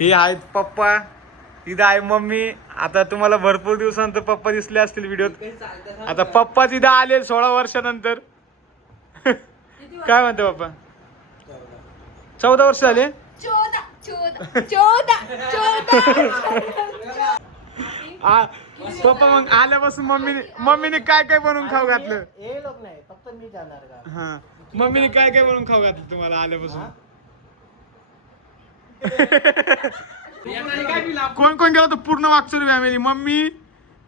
हे आहेत पप्पा, इथं आहे मम्मी. आता तुम्हाला भरपूर दिवसानंतर पप्पा दिसले असतील व्हिडिओत. आता पप्पाच इथं आले 16 वर्षानंतर. काय म्हणते पप्पा? 14 वर्ष झाले. 14 पप्पा मग आल्यापासून मम्मीने काय काय बनवून खाऊ घातलं? हे लोक नाही, फक्त मी जाणार का? हा, मम्मीने काय काय बनवून खाऊ घातलं तुम्हाला आल्यापासून? कोण कोण गेला होतं पूर्ण वागचोरी फॅमिली? मम्मी,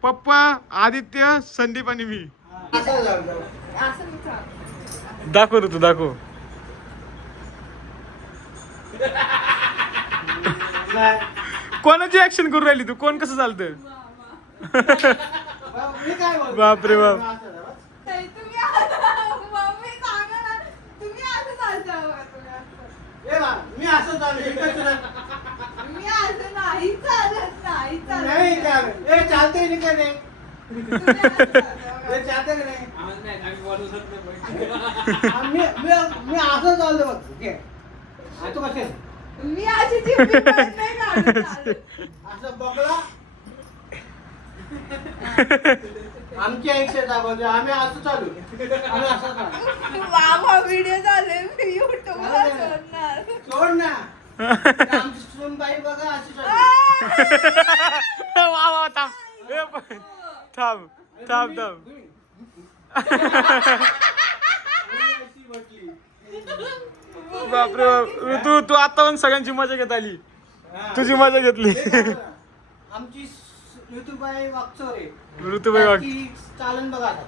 पप्पा, आदित्य, संदीप आणि मी. दाखव रे, तू दाखव. कोणाची ऍक्शन करू राहिली तू? कोण कसं चालतं? बापरे बाप. मी असं चालते नाही का नाही? चालते का नाही? मी असं चालतो बघ. तू कसे मी अशी असं बघला आमची ऐकशे दाखवते. आम्ही असं चालू, आम्ही असं वावा व्हिडिओ झाले मी युट्यूबला सोडणार. सोड ना. आमची सुनबाई बघा अशी चालू. वा वा, थांब थांब थांब थांब. बापरे बाप. तू आता पण सगळ्यांची मजा घेत आली. तुझी मजा घेतली. आमची ऋतुबाई वागचोरे. ऋतुबाई वाग चालन बघा आता.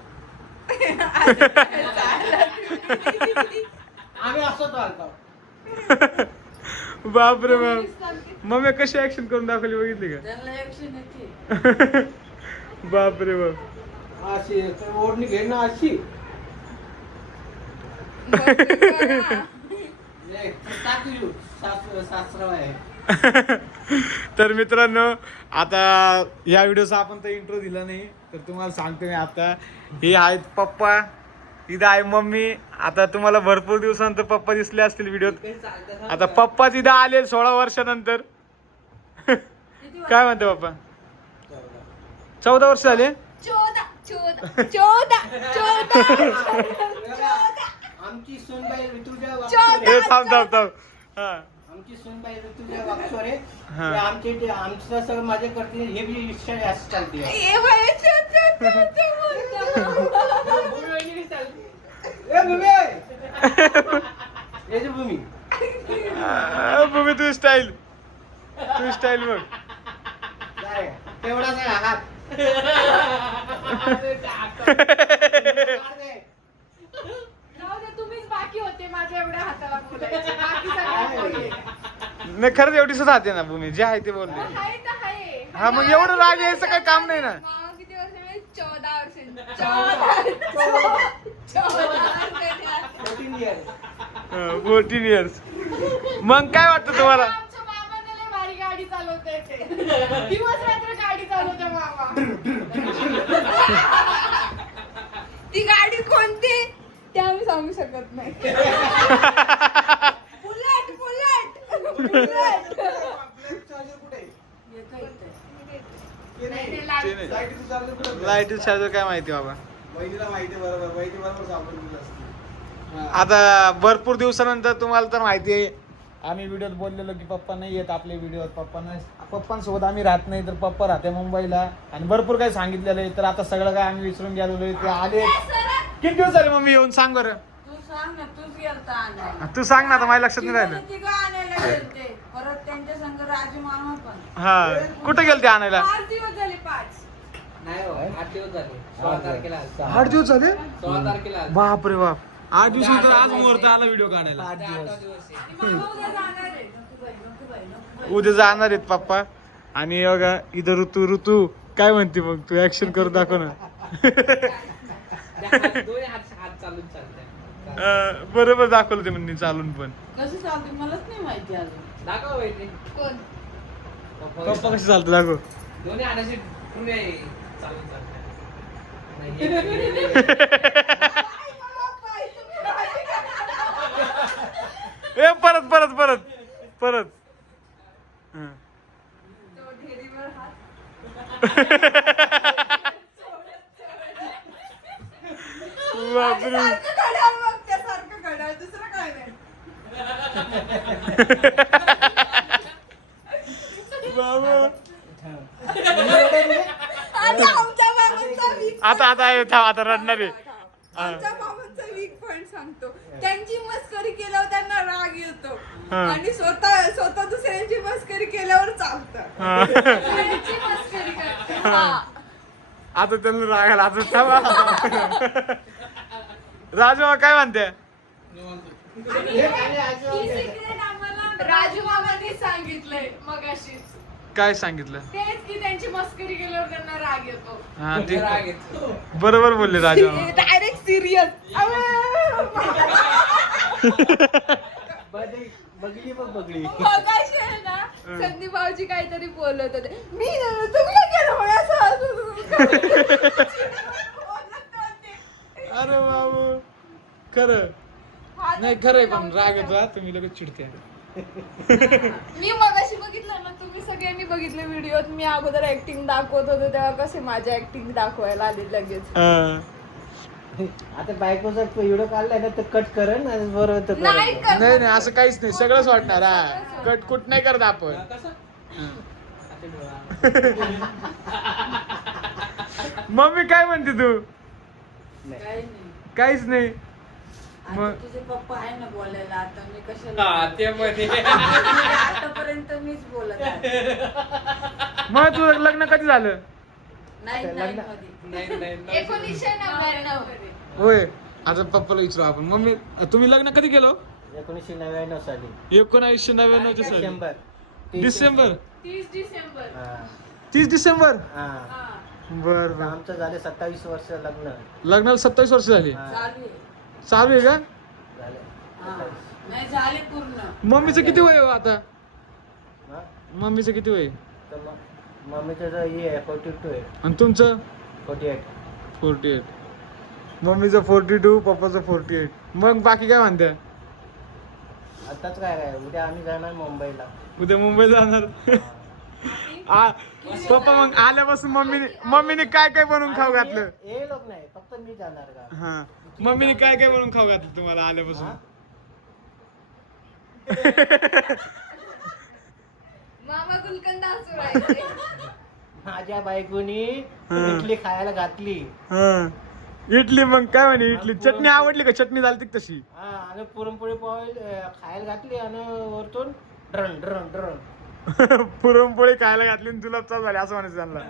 आम्ही असं चालतो. बापरे बाप. मम्मी कशी ऍक्शन करून दाखवली बघितली का? बापरे बाप. अशी ओढणी घे ना अशी. तर मित्रांनो, आता या व्हिडिओचा आपण तर इंट्रो दिला नाही, तर तुम्हाला सांगतो मी आता. हे आहेत पप्पा, इथं आहे मम्मी. आता तुम्हाला भरपूर दिवसानंतर पप्पा दिसले असतील व्हिडिओत. आता पप्पाच इथं आले 16 वर्षानंतर. काय म्हणते पप्पा? 14 वर्ष झाले. 14 आमची सुनबाई ऋतुजा हे वागचोरे. थांब थांब थांब. हा, आमची सुनबाई ऋतुजा वागचोरे. हा. आमचं सगळं माझे करते. हे बी इच्छा जास्त चालते. भूमी भूमी, तू स्टाईल बघ. तेवढाच आहे हात. तुम्हीच बाकी होते माझ्या एवढ्या हाताला बोलायचे. बाकी सगळे बोलले. नाही, खरंच एवढीच राहते ना भूमी, जे आहे ते बोलते. आहे तर आहे. हा, मग एवढं राग यायचं काही काम नाही ना. मग किती वर्ष म्हणजे 14 वर्ष. 14 इयर्स. मग काय वाटतं तुम्हाला? आमच्या मामाने लय भारी गाडी चालवता येते. दिवस रात्र गाडी चालवते मामा. ती गाडी कोणती ते आम्ही सांगू शकत नाही. Bullet bullet bullet. Light charger काय माहिती बाबा. आता भरपूर दिवसानंतर तुम्हाला तर माहिती आहे, आम्ही व्हिडिओत बोललेलो की पप्पा नाही येत आपले व्हिडिओत. पप्पांसोबत आम्ही राहत नाही, तर पप्पा राहते मुंबईला. आणि भरपूर काही सांगितलेलं आहे, तर आता सगळं काय आम्ही विसरून गेलेलो आहे. ते आले. किती दिवस झाले मम्मी येऊन? सांग बरं. तू सांग ना, तूच गेलता आणायला. तू सांग ना, आता माझ्या लक्षात नाही राहिलं. तिघं आणायला गेलते. परत त्यांच्या संग राजू मामा पण. हा, कुठे गेलते आणायला? 5 दिवस झाले. 5 नाही हो, 8 दिवस झाले. 16 तारखेला आलता. 8 दिवस झाले. 16 तारखेला आलता. बापरे बाप. 8 दिवसानंतर आज मुहूर्त आला व्हिडिओ काढायला. 8 दिवस. आणि मामा उद्या जाणार आहे. नको बाई. उद्या जाणार आहेत पप्पा. आणि बघा इथं ऋतू काय म्हणते मग? तू ऍक्शन करून दाखव ना. दोन्ही हात चालून चालते. बरोबर दाखवलं ते म्हणणे चालून पण. कसं चालते मलाच नाही माहिती अजून. दाखव बाई ते. कोण? पप्पा कशी चालतं दाखव. दोन्ही हाताशी पुढे चालून चालते. ए परत परत परत परत. हं. तो ढेरीवर हात बापरे. सारखं घड्याळ बघते, सारखं घड्याळ, दुसरं काय नाही. बाबा. आता आमच्या मामांचा weak आता रडणार आहे. आमच्या मामांचा वीक पॉइंट सांगतो. त्यांची मस्करी केल्यावर त्यांना राग येतो हा. आणि स्वतः दुसऱ्यांची मस्करी केल्यावर चालतं. हा. त्यांची मस्करी करते. हा. आता त्यांना रागायला आता थांबा. राजू काय म्हणते? राजू मामांनी सांगितलंय मगाशीच काय सांगितलं? तेच की त्यांची मस्करी केल्यावर त्यांना राग येतो. हा ते बरोबर बोलले राजू. Direct serious. बघली मगाशी आहे ना संदीप भाऊजी काहीतरी बोलत होते. मी तुम्ही काय केलं मग असं अरे बाबू खरं नाही, खरंय पण राग येतो हा, तुम्ही लगेच चिडते. मी मगाशी बघितलं ना, तुम्ही सगळ्यांनी बघितले व्हिडिओत. मी अगोदर ऍक्टिंग दाखवत होतो तेव्हा कसे माझ्या ऍक्टिंग दाखवायला आले लगेच. आता बायकोचा व्हिडिओ काढलाय ना तर कट करण आणि बरोबर तर नाही करेन. करत. नाही असं काहीच नाही, सगळंच वाटणार. हा कटकुट नाही करत आपण. मम्मी काय म्हणते तू? नाही. काहीच नाही. मग तुझे पप्पा आहे ना बोलायला, आता मी कशाला आतापर्यंत मीच बोलत आहे. मग तुझं लग्न कधी झालं? नाही लग्न- मध्ये 1999. होय. आता पप्पाला विचारू आपण. मम्मी तुम्ही लग्न कधी केलं? 1999 साली 1999 साली. डिसेंबर. डिसेंबर 30 डिसेंबर. हा. 30 डिसेंबर. हा. हा. बर आता आमचं झाले 27 वर्ष लग्न. लग्नाला 27 वर्ष झाली. हा. चालू आहे. चालू आहे का? झाले हा. 27. नाही झाले पूर्ण. मम्मीचं किती वय आहे हो आता? हा? मम्मीचं किती वय आहे? तर मग मम्मीचं तर हे आहे 42 आहे. आणि तुमचं? 48. 48. मम्मीचं 42, पप्पाचं 48. मग बाकी काय म्हणते? आताच काय उद्या आम्ही जाणार मुंबईला. उद्या मुंबई जाणार. पप्पा मग आल्यापासून मम्मीने काय काय बनवून खाऊ घातलं? हे लोक नाही, फक्त मी जाणार का. हा मम्मीने काय काय बनवून खाऊ घातलं तुम्हाला आल्यापासून? हा? मामा गुलकंद असू राहिले. माझ्या बायकोनी हा. इडली खायला घातली. हा इडली. मग काय म्हणे इडली? चटणी आवडली का? चटणी झाली का तशी? हा आणि पुरणपोळी खायला घातली आणि वरतून ड्रन ड्रन ड्रन. पुरणपोळी खायला घातली आणि जुलाब झाले असं म्हणायचं त्यांना.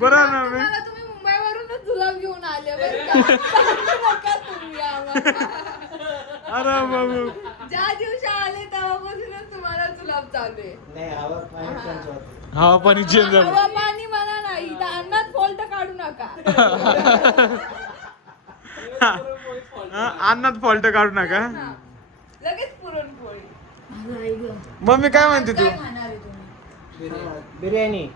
बरं ना मी. तुम्हाला तुम्ही मुंबईवरूनच जुलाब घेऊन आले बरं का? सांगू नका तुम्ही आम्हाला. अरे बाबू. ज्या दिवशी आले तेव्हापासूनच तुम्हाला जुलाब चालू आहे. नाही हवा पाणी चेंज होते. हवा पाणी चेंज झालं. हवा पाणी म्हणा नाही, इथं अन्नात फॉल्ट काढू नका. अन्नात फॉल्ट काढू नका. हा. लगेच पुरणपोळी. मम्मी काय म्हणते तू? काय खाणार आहे तुम्ही? बिर्याणी.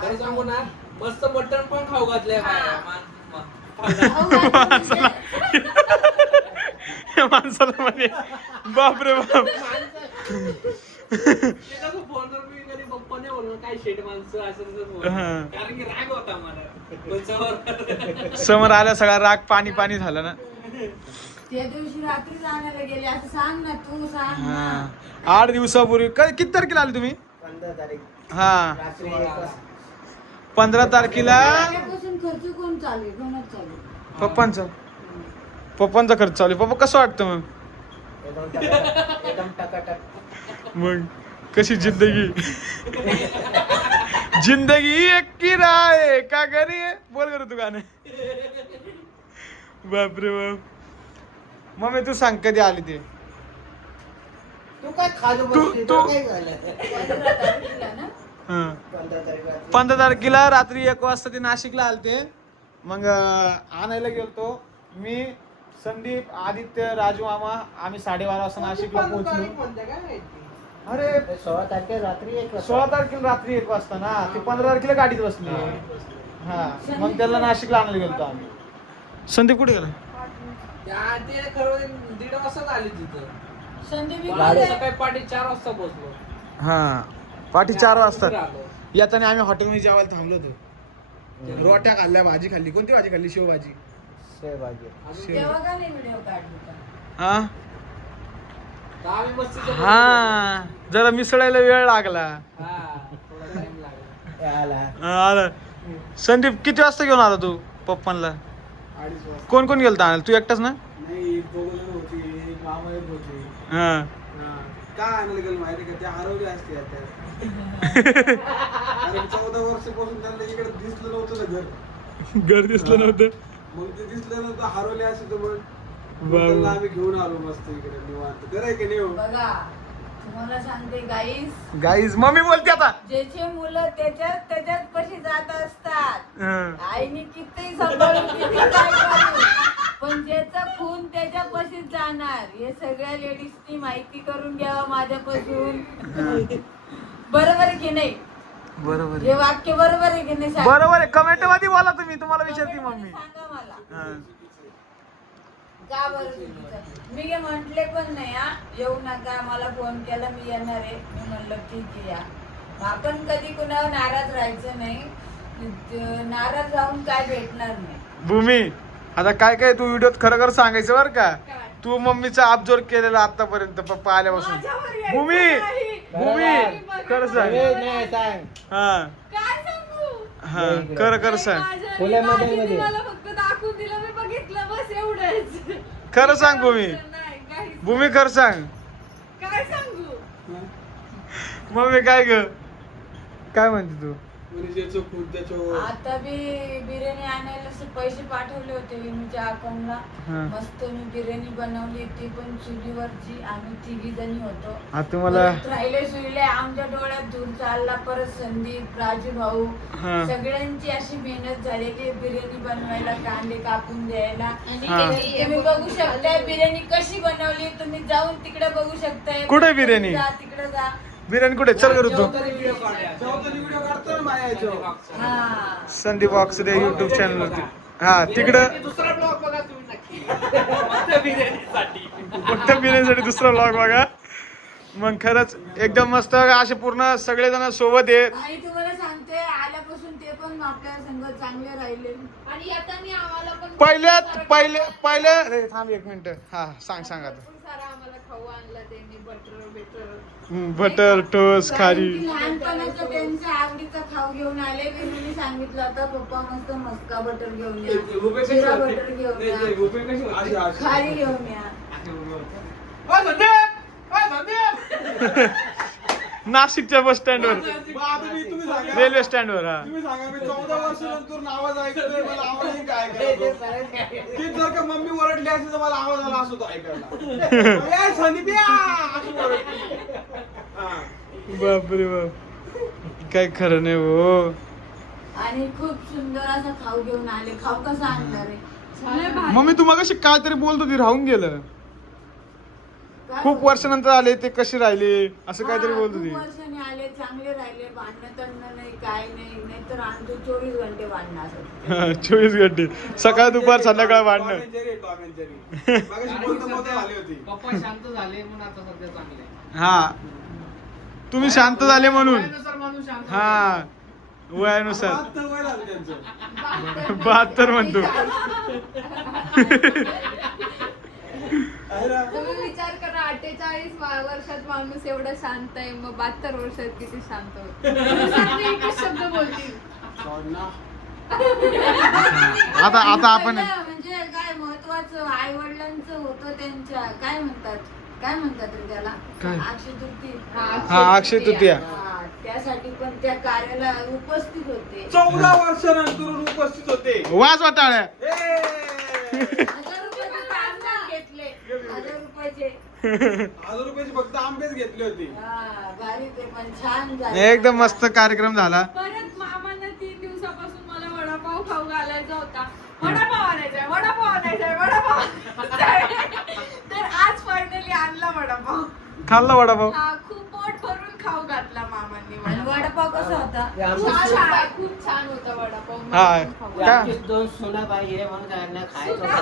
काय सांगू ना, मस्त मटण पण खाऊ घातलंय माणसाला म्हणे बापरे बाप. फोनवर मी कधी पप्पा नाही बोललो काय शेट माणसं असं तसं बोललो. हा. कारण की राग होता मला पण समोर समोर आल्या सगळा राग पाणी पाणी झालं ना. त्या दिवशी रात्री जाण्याला गेले असं सांग ना, तू सांग ना. हा 8 दिवसापूर्वी किती तारखेला आले तुम्ही? 15 तारीख हा रात्री 1 वाजता. 15 तारखेला. आल्यापासून खर्च कोण चालू आहे? कोणाच चालू आहे? पप्पांचा खर्च चालू आहे. पप्पा कसं वाटतं मग? एकदम टकाटक. मग कशी जिंदगी? जिंदगी एक किराए का घरी आहे. बोल कर तू गाणं. बापरे बाप. मम्मी तू सांग कधी आली ते? तू काय खाजू तू- बसली? तू- तुला काय झालं? 15 तारखेला ना? हा 15 तारीख रात्री. 15 तारखेला रात्री 1 वाजता ते नाशिकला आलते. मग आणायला गेलतो मी, संदीप, आदित्य, राजू मामा. आम्ही 12:30 वाजता नाशिकला पोहोचलो. अरे 16 तारखेला रात्री 1 वाजता. 16 तारखेला रात्री 1 वाजता ना. ते 15 तारखेला गाडीत बसली. हा मग त्याला नाशिकला आणायला गेलतो आम्ही. संदीप कुठे गेला? ते खरं 1:30 वाजताच आली तिथं. संदीप गाडी- इकडे सकाळी 4:30 वाजता पोहोचलो. हा पाठी 4 वाजता राहतो. येताना आम्ही हॉटेलमध्ये जेवायला थांबलो होतो. रोट्या खाल्ल्या, भाजी खाल्ली. कोणती भाजी खाल्ली? शेवभाजी. शेवभाजी. तेव्हा का नाही व्हिडिओ काढला हा तर आम्ही मस्तीच्या बोलत हा जरा मिसळायला वेळ लागला. होतो. हा, थोडा time लागला. आला. आला. संदीप किती वाजता घेऊन आला तू पप्पांना? 2:30 वाजता. कोण कोण गेलता आणायला? तू एकटाच ना? नाही, दोघं जण होती, एक मामा एक होते. हा हा. काय आणायला गेलं माहिती का? ते हरवले असते आता. कारण 14 वर्षापासून त्यांना इकडे दिसलं नव्हतं ना घर. घर दिसलं नव्हतं. मग ते दिसलं नव्हतं, हरवले असते तर मग बाबा. त्यांना आम्ही घेऊन आलो मस्त इकडे निवांत. खरं आहे की नाही हो? बघा तुम्हाला सांगते गाईस, गाईज मम्मी बोलते आता. ज्याचे मुलं त्याच्यात पशी जात असतात. हा. आईने किती सांभाळून किती काय करून, पण ज्याचा खून त्याच्या पशीच जाणार हे सगळ्या लेडीजनी माहिती करून घ्यावं माझ्यापासून. बरोबर आहे की नाही? बरोबर आहे. हे वाक्य बरोबर आहे की नाही? सांग. बरोबर आहे. कमेंट मध्ये बोला तुम्ही. तुम्हाला विचारते मम्मी. सांगा मला हा. का बरं चुकीचं? मी हे म्हंटले पण नाही हा येऊ नका. मला फोन केला मी येणार आहे. मी म्हणलं ठीक आहे या. आपण कधी कुणावर नाराज राहायचं नाही. नाराज राहून काय भेटणार नाही. भूमी आता काय काय तू व्हिडिओत खरं खरं सांगायचं बरं का? तू मम्मीचा अब्जोर केलेला आतापर्यंत पप्पा आल्यापासून. माझ्यावर यायचं भूमी नाही. भूमी खरं सांग. ए, नाही सांग. हा काय सांगू? हा खरं खरं सांग. माझ्या- खुल्या माझी मध्ये- ती मला फक्त दाखवून दिलं, मी बघितलं बस एवढंच. खरं सांग भूमी. नाही, काहीच भूमी खरं सांग. काय सांगू? मम्मी काय ग काय म्हणते तू? म्हणजे ज्याचं खूप त्याच्यावर आता बी बिर्याणी आणायला पैसे पाठवले होते विनूच्या अकाउंटला. हा. मस्त मी बिर्याणी बनवली ती पण चुलीवरची. आम्ही 3 जणी होतो. आता मला परत राहिले सुईले आमच्या डोळ्यात धूर चालला. परत संदीप, राजू भाऊ हा. सगळ्यांची अशी मेहनत झालेली आहे बिर्याणी बनवायला, कांदे कापून द्यायला. हा. तुम्ही बघू शकताय बिर्याणी कशी बनवली. तुम्ही जाऊन तिकडे बघू शकताय. कुठे बिर्याणी? जा तिकडे जा. बिर्याणी कुठे? चल करू तू. चौथरी व्हिडिओ काढूया. चौथरी व्हिडिओ काढतो ना माझ्या याच्यावर. हा संदीप ऑक्सरे युट्यूब चॅनल वरती. हा तिकडं दुसरा ब्लॉग बघा तुम्ही नक्की. फक्त बिर्याणीसाठी. फक्त बिर्याणीसाठी दुसरा व्लॉग बघा. मग खरंच एकदम मस्त असे पूर्ण सगळेजण सोबत आहेत. आणि तुम्हाला सांगते आल्यापासून ते पण आपल्या संग चांगले राहिले. आणि येताना आम्हाला पण पहिले अरे थांब एक मिनिट. हा सांग सांग आता. भरपूर सारा आम्हाला खाऊ आणला त्यांनी. बटर बटर टोस्ट कारण खारी. की लहानपणाचं त्यांच्या आवडीचं खाऊ घेऊन आले. विनूने सांगितलं होतं पप्पा मस्त मस्का बटर घेऊन या, रुपये कशी जिरा होते? बटर घेऊन नाही, या, नाही, रुपये कशी होते? अशी- अशी. खारी घेऊन या. नाशिकच्या बस स्टँडवर मग आता तुम्ही सांगा. रेल्वे स्टँडवर. हा तुम्ही सांगा मी 14 वर्षानंतर आवाज ऐकतोय, मला आवाज येईल काय ऐकायला? की जर का मम्मी ओरडली असती तर मला आवाज आला असतो तो ऐकायला. ए, संदीप या! अशी ओरडली. हा. बापरे बाप काय खरं नाही हो. आणि खूप सुंदर असा खाऊ घेऊन आले. खाऊ कसा आणणार आहे? मम्मी तू मगाशी काय तरी बोलत होती राहून गेलं. काय खूप बोलतो? वर्षानंतर आले ते कसे राहिले असं काहीतरी हा, बोलत खूप होती. वर्षांनी आले, चांगले राहिले. भांडणं तंडणं नाही, काय नाही. नाहीतर आमचे 24 घंटे भांडणं असत. 24 घंटे सकाळ दुपार संध्याकाळ वाढणं. Tom and Jerry, Tom and Jerry. मगाशी बोलता बोलता झाली होती. पप्पा शांत झाले म्हणून आता सध्या चांगले. हा तुम्ही शांत झाले म्हणून. वयानुसार माणूस शांत होतो. हा वयानुसार 72 वय झालं त्यांचं. 72 म्हणतो. आहे ना? तुम्ही विचार करा 48 वर्षात माणूस एवढा शांत आहे, मग 72 वर्षात किती शांत होतो. एकच शब्द बोलतील. सोड ना. आता आपण पहिलं म्हणजे काय महत्वाचं आई वडिलांचं होतं त्यांच्या. काय म्हणतात रे त्याला? काय? अक्षय तृतीय. हा अक्षय तृतीया. हा, त्यासाठी पण त्या कार्याला उपस्थित होते. 14 वर्षानंतर उपस्थित होते. वाज वाटाळ्या. ए! 1000 रुपयाचे आंबेच घेतले. 1000 रुपयाचे. 1000 रुपयाची फक्त आंबेच घेतले होते. हा, भारी ते पण छान झालं. एकदम मस्त कार्यक्रम झाला. परत मामांना 3 दिवसापासून मला वडापाव खाऊ घालायचा होता. वडापाव आणायचाय, वडापाव आणायचाय, वडापाव आणायचाय. तर आज फायनली आणला वडापाव. खाल्ला वडापाव. हा, खूप पोट भरून खाऊ घातला मामांनी आणि वडापाव. वडापाव कसा होता? ते आमची खूप छान होता वडापाव. मला हा. पण खाऊ ते का? आमची 2 सुनाबाई आहे म्हणून त्यांना खायचं होतं.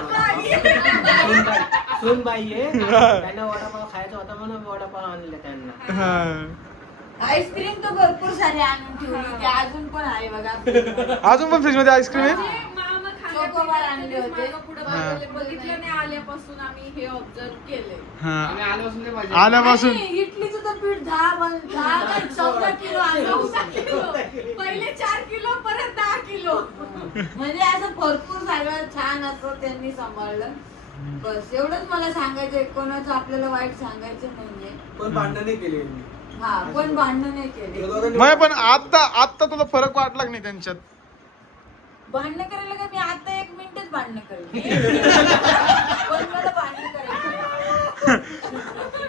सुनबाई आहे त्यांना वडापाव खायचा होता म्हणून वडापाव आणले त्यांना. हा आईस्क्रीम तर भरपूर सारे आणून ठेवली ते अजून पण आहे बघा. अजून पण फ्रीज मध्ये आईस्क्रीम आहे. म्हणजे मामा चोकोबार आणले होते. पुढे बघितलं नाही आल्यापासून आम्ही हे ऑब्झर्व केलंय. हा आम्ही आल्यापासून ते मजा आल्यापासून नाही, इडलीचं तर पीठ 14 किलो आणलं. 14 किलो. पहिले 4 किलो परत 10 किलो. म्हणजे असं भरपूर सगळं छान असं त्यांनी सांभाळलं. बस एवढंच मला सांगायचंय, कोणाचं आपल्याला वाईट सांगायचं नाहीये. पण भांडण नाही केली यांनी. हा पण भांडण नाही केले. या दोघांनी- मग पण आता तुला फरक वाटला की नाही त्यांच्यात? भांडणं करायला का मी आता 1 मिनिटच भांडणं करेल. पण मला भांडणं करायचं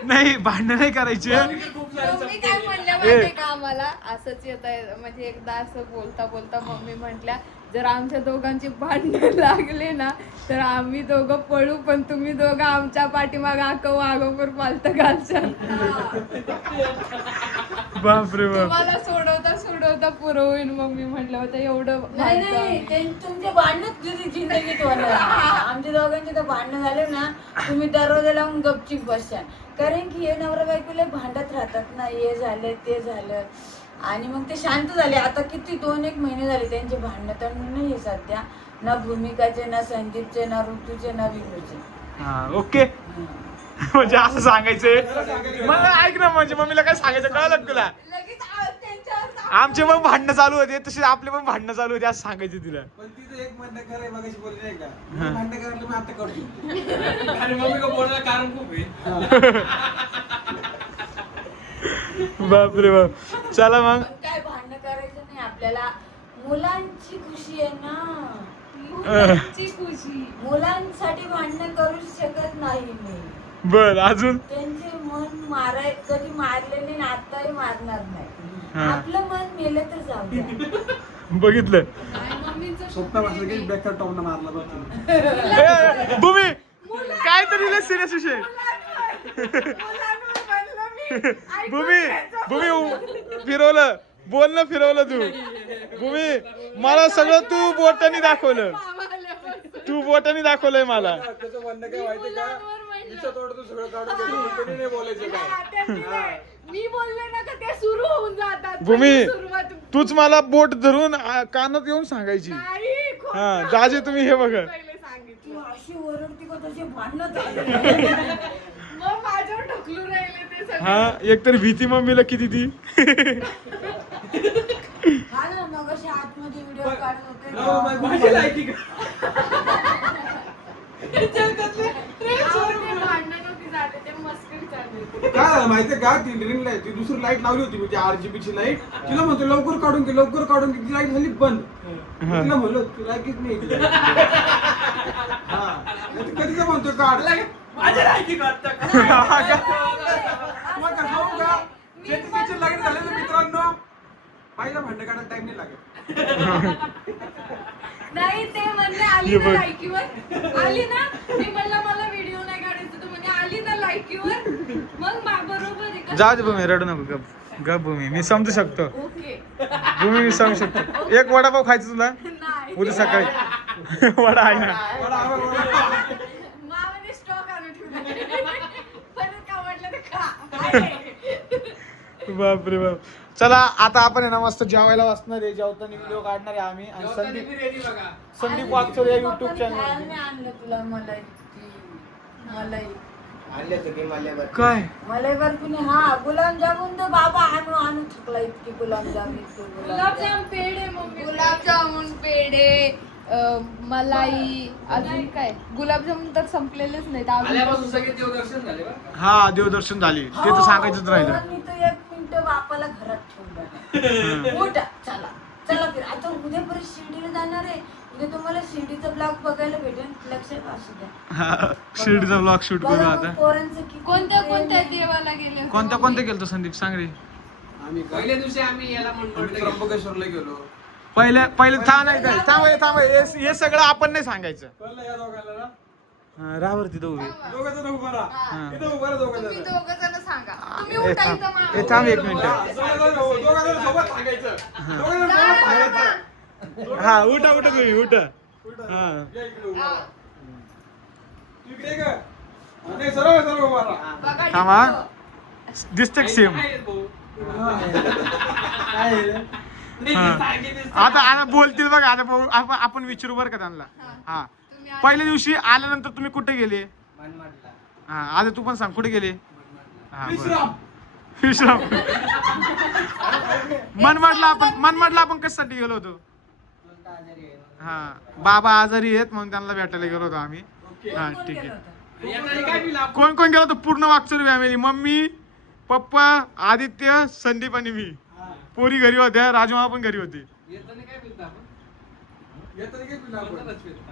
नाही भांडण नाही करायचे. मम्मी काय म्हणल्या माहितीये का आम्हाला असंच येत आहे. म्हणजे एकदा असं बोलता बोलता मम्मी म्हटल्या जर आमच्या दोघांची भांडणं लागले ना तर आम्ही दोघं पळू पण तुम्ही दोघं आमच्या पाठीमाग वाघोपर पालत घालशाल. बापरे बाप. तुम्हाला सोडवता सोडवता पुरं होईल. मम्मी म्हटलं होतं एवढं नाही भांडतं. नाही तुमचे भांडणच जिंदगीत होणार. आमच्या दोघांचे तर भांडणं झाले ना तुम्ही दरवाजा लावून गपचीप बसशाल. कारण की हे नवरा बायकोला भांडत राहतात ना, हे झालं ते झालं आणि मग ते शांत झाले. आता किती 2-1 महिने झाले त्यांचे भांडणं तर नाही सध्या, ना भूमिकाचे ना संदीपचे ना ऋतूचे ना विनूचे. हा ओके. म्हणजे असं सांगायचंय. मला ऐक ना, म्हणजे मम्मीला काय सांगायचं कळलं का तुला? लगेच त्यांच्यावर आमचे पण भांडणं चालू होते तसे आपले पण भांडणं चालू होते असं सांगायचं तिला. पण तिथं एक म्हणणं खरं आहे, मगाशी बोलली नाही का? मी भांडण करायला मी आता करतो. आणि मम्मी का बोलायला कारण खूप आहे. बापरे बाप. चला मग. पण काय भांडणं करायचं नाही आपल्याला. मुलांची खुशी आहे ना, मुलांची खुशी. मुलांसाठी भांडणं करू शकत नाही मी. बर अजून. त्यांचे मन कधी मारले नाही आणि आताही मारणार नाही. हा. आपलं मन मेलं तर जाऊ द्या. बघितलं. नाही, मम्मीचं स्वप्न वाचलं की बेकार टॉपनं मारला बघ तिने. ए, भूमी काय तरी सिरियस विषय. मुलांवर म्हणलं मी. भूमी फिरवलं बोलणं फिरवलं तू. भूमी मला सगळं तू बोटाने दाखवलं. तू बोटाने दाखवलंय मला. त्याचं म्हणणं काय माहिती का? मुलांवर म्हणलं. हिचं तोड तू सगळं काढून घेतो. कोणी नाही बोलायचं काय. मी बोलले ना का ते सुरू होऊन जातात. भूमी पहिली सुरुवात. तूच मला बोट धरून कानात येऊन सांगायची. नाही, खोटं. हा दाजी तुम्ही हे बघा. पहिले सांगितलं. तू अशी ओरडती का तशी भांडणं झाली. मग माझ्यावर ढकलून राहिले ते सगळे. हा एकतरी भीती मम्मीला किती ती. हा ना मग अशी आतमध्ये व्हिडिओ काढत होते हो, ना. बाई, माझी लायकी का? अहो, ते भांडणं नव्हती झाले, ते मस्करी चालली होती. काय झालं माहितीये का? ती रिंग लाईट, ती दुसरी लाईट लावली होती मी, ती RGB ची लाईट. तिला म्हणतो लवकर काढून घे, लवकर काढून घे. ती लाईट झाली बंद. तिला म्हणलो तू लाईकीच नाही इथे. हा. नाही तर कधीच म्हणतो काढ. माझ्या लायकी करता का? मग कसं होऊ का? ज्याची त्याची लाईट झाले ना मित्रांनो, पहिला भांडण काढायला टाइम नाही लागत. नाही ते म्हणले आली ना लायकीवर. आली ना मी म्हणलं मला व्हिडिओ नाही काढायचं. तर म्हणे आली ना लायकीवर. मग बरोबर आहे का? जाऊ दे भूमी रडू नको. गप गप भूमी मी समजू शकतो. ओके. भूमी मी समजू शकतो. एक वडापाव खायचा तुला नाही. उद्या सकाळी. वडा आहे ना. वडा हवा, वडा. मामाने स्टॉक आणून ठेवला. परत का म्हटलं तर खा. आहे. बापरे बाप. चला आता आपण आहे ना मस्त जेवायला बसणार आहे. जेवताना व्हिडिओ काढणार आहे आम्ही. आणि जेवताना संदीप बी ready बघा. संदीप वागचोर या युट्यूब पप्पाने चॅनल. खायला नाही आणलं तुला मलाई. आणले होते की मल्यावर. काय मलाई बर्फीने हा गुलाबजामुन तर बाबा आणू थकला इतकी गुलाबजाम इतके गुलाबजाम पेढे मम्मी. गुलाबजामुन पेढे मलाई अजून काय गुलाबजामुन तर संपलेलेच नाहीत. आल्यापासून अजून सगळे देवदर्शन झाले बा. हा देवदर्शन झाली ते तर सांगायचंच राहिलं. मी तर 1 मिनिट बापाला घरात ठेवून उठा चला फिर. आता उद्या परत शिर्डीला जाणार आहे. उद्या तुम्हाला शिर्डीचा ब्लॉग बघायला भेटेल. लक्षात असू द्या. हा शिर्डीचा ब्लॉग शूट करू बघा मग आता. पोरांचं किती कोणत्या प्रेम कोणत्या आहे. देवाला गेले होते कोणत्या मम्मी? कोणत्या गेलतो संदीप सांग रे. आम्ही काय? पहिल्या दिवशी आम्ही याला म्हणतो त्र्यंबकेश्वरला गेलो. पहिले हे सगळं आपण नाही सांगायचं. कळलं या दोघांना ना? रावरती दोघे. दोघं जण उभा राहा. हा. इथं उभा राहा दोघं तुम्ही जण. दोघं जण सांगा. तुम्ही ए, उठा थांब. इथं मामा. ए, थांब 1 मिनिट. दोघं जण सोबत सांगायचं. दोघं जण सोबत सांगायचं. हा उठा तुम्ही उठा. उलटं. हा. या इकडे उभा राहा. तू इकडे ये गं. नाही सरळ उभा राहा. बघा थांबा. टिकतो. दिसते सेम. आहे भाऊ. काय झालं? आता आता बोलतील बघा आता आपण विचारू बरं का त्यांना. हा तुम्ही पहिल्या दिवशी आल्यानंतर तुम्ही कुठे गेले? मनमाडला. हा आता तू पण सांग कुठे गेले? हा बरं. विश्राम. विश्राम. मनमाडला आपण कशासाठी गेलो होतो? चुलता आजारी आहे. हा बाबा आजारी आहेत म्हणून त्यांना भेटायला गेलो होतो आम्ही. हा कोण ठीक गेलं आहे. होतं? येताना काय पिला? कोण कोण गेलो होतो? पूर्ण वागचुरी family, mummy papa Aditya Sandeep आणि मी. पोरी घरी होत्या, राजमा पण घरी होती. येताना काय पिलता आपण? येताना काय पिलं आपण? कोणताच पिलता?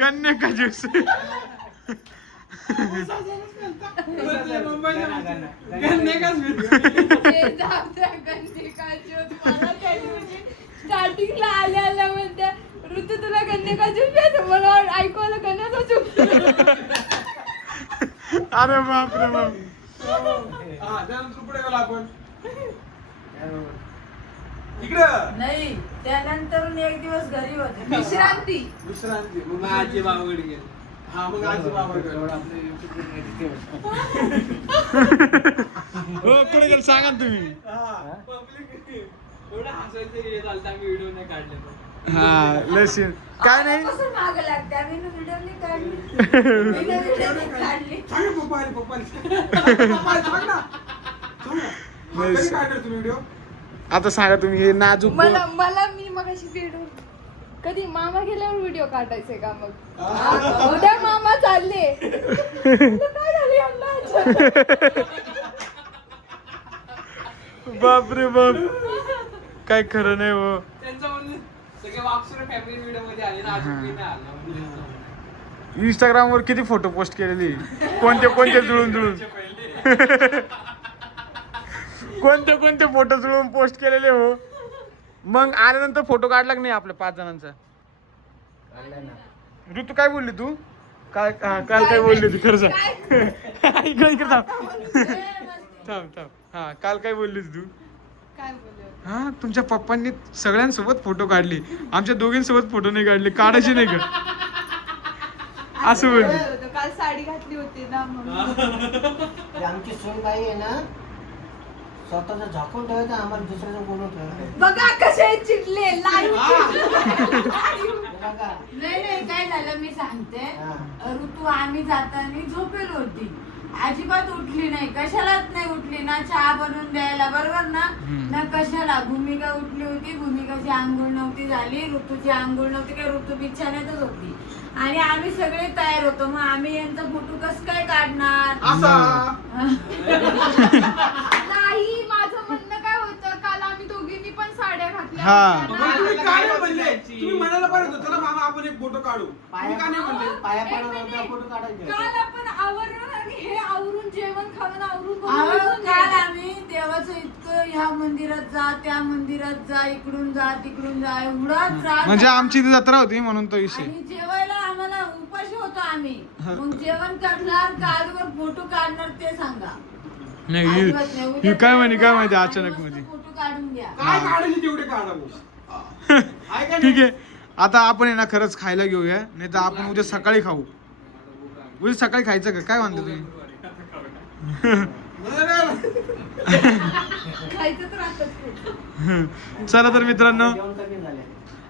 गन्ने का ज्यूस. स्टार्टिंगला आल्या म्हणत्या ऋतू तुला गन्ने का ज्यूस प्यायचं, मला ऐकू आलं गन्याचा ज्यूस. अरे बाप रे बाप. हा, त्यानंतर कुठे गेलो आपण? इकडं नाही त्यानंतर एक दिवस घरी होते विश्रांती. विश्रांती. मग आजी बाबाकडे गेले. हा मग आजी बाबा हो कुठे गेलं सांगा ना तुम्ही. एवढं हसायचं हे झालं तर आम्ही व्हिडिओ नाही काढले पण. हा लसीन काय नाही. कसं मागं लागते आम्ही व्हिडिओ नाही काढली व्हिडिओ नाही काढली सांग पप्पा सांग ना. कधी काढले तुम्ही व्हिडिओ? आता सांगा तुम्ही हे नाजूक मला मी मग अशी व्हिडिओ कधी मामा गेल्यावर व्हिडिओ काढायचे का मग? उद्या मामा चालले. म्हणलं, काय झालं यांना अचानक? बाप रे बाप. काय खरं नाही हो. त्यांचं म्हणलं सगळे वाक्सुरे फॅमिली व्हिडिओ मध्ये आले ना, अजून मी नाही आला म्हणजे. इंस्टाग्राम वर किती फोटो पोस्ट केलेली, कोणते जुळून कोणते फोटो जुळून पोस्ट केलेले हो. मग आल्यानंतर फोटो काढला की नाही आपल्या 5 जणांचा? काढलाय ना. ऋतू काय बोलली तू? काल काय बोलली होती खरं सांग. इकडे थांब. हा काल काय बोललीस तू? काय बोलले होते? हा तुमच्या पप्पांनी सगळ्यांसोबत फोटो काढले, आमच्या दोघींसोबत फोटो नाही काढले. काढायचे नाही का असं बोलली. बोलले होते, काल साडी घातली होती ना म्हणून. ती आमची सूनबाई आहे ना, स्वतःच झाकून ठेवायचं, आम्हाला दुसऱ्याचं बोलून ठेवायचं. बघा कसे चिडले लाईव्ह. बघा. नाही काय झालं मी सांगते हा. ऋतू आम्ही जाताना झोपेल होती, अजिबात उठली नाही, कशालाच नाही उठली ना चहा बनवून द्यायला, बरोबर ना कशाला. भूमिका उठली होती, भूमिकाची आंघोळ नव्हती झाली, ऋतूची आंघोळ नव्हती, काय ऋतू बिछाण्यातच होती आणि आम्ही सगळे तयार होतो. मग आम्ही यांचा फोटो कसं काय काढणार? असा नाही माझं म्हणणं काय होतं, काल आम्ही दोघींनी पण साड्या घातल्या हा. होत्या मग तुम्ही ना. काय नाही म्हणले? तुम्ही म्हणायला पाहिजे होतं, चला मामा आपण एक फोटो काढू. तुम्ही का नाही म्हणले? पाया पडा फोटो काढायचे. काल आपण आवरून आणि हे आवरून जेवण खाऊन आवरून अहो, बघून काल आम्ही देवाचं इतकं ह्या मंदिरात जा, त्या मंदिरात जा, इकडून जा, तिकडून जा, एवढा त्रास म्हणजे झाला. आमची इथे जत्रा होती म्हणून तो विषय. आणि जेवायला आम्हाला उपाशी होतो आम्ही. मग जेवण करणार कालवर फोटो काढणार ते सांगा. नाही अजिबात नाही. ही उद्या काय म्हणे जेवायला आणि अचानक मस्त मध्ये. फोटो काढून घ्या. काय काढायचे तेवढे काढा भाऊ. आहे का ठीक नाही? आहे आता आपण आहे ना खरंच खायला घेऊया, नाही तर आपण उद्या सकाळी खाऊ. उद्या सकाळी खायचं का काय म्हणता तुम्ही? खायचं तर आताच. चला तर मित्रांनो, जेवण कमी झाले.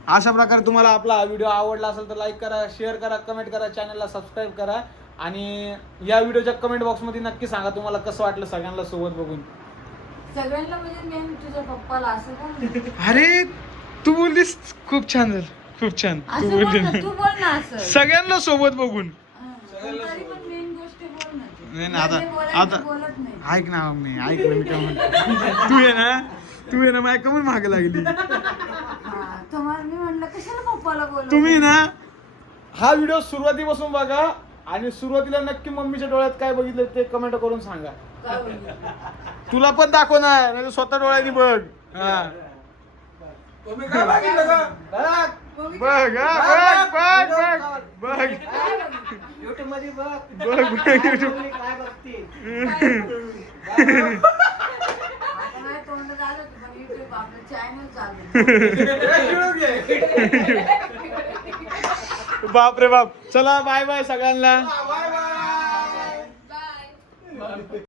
अशा प्रकारे तुम्हाला आपला हा व्हिडिओ आवडला असेल तर लाईक करा, शेअर करा, कमेंट करा, चॅनलला सबस्क्राईब करा आणि या व्हिडिओच्या कमेंट बॉक्समध्ये नक्की सांगा तुम्हाला कसं वाटलं सगळ्यांना सोबत बघून. सगळ्यांना म्हणजे मेन तुझ्या पप्पाला असं बोल. अरे तू बोललीस खूप छान झालं, खूप छान तू असं बोल बोलली ना, ना. तू बोल ना असं. सगळ्यांना सोबत बघून. तरी पण मेन गोष्ट बोल ना तू. नाही ना आता म्हणजे बोलायचं आता बोलत नाही. ऐक ना मी काय म्हणतो. तू आहे ना माझ्या कमून मागे लागली. हा, तुम्हाला मी म्हणलं कशाला पप्पाला बोल. तुम्ही ना हा व्हिडिओ सुरुवातीपासून बघा आणि सुरुवातीला नक्की मम्मीच्या डोळ्यात काय बघितलं ते कमेंट करून सांगा. काय बोलली? तुला पण दाखवणार नाही तर स्वतः डोळ्याने बघ. हा तुम्ही काय बघितलं का? बघ हा, बघ बघ युट्यूब मध्ये बघ. YouTube. मुली काय बघतील. आता माझ्या तोंडात आलं होतं, पण YouTube आपलं चॅनल चालू. व्हिडिओ घे. बाप रे बाप. चला बाय बाय सगळ्यांना. Bye bye. बघ.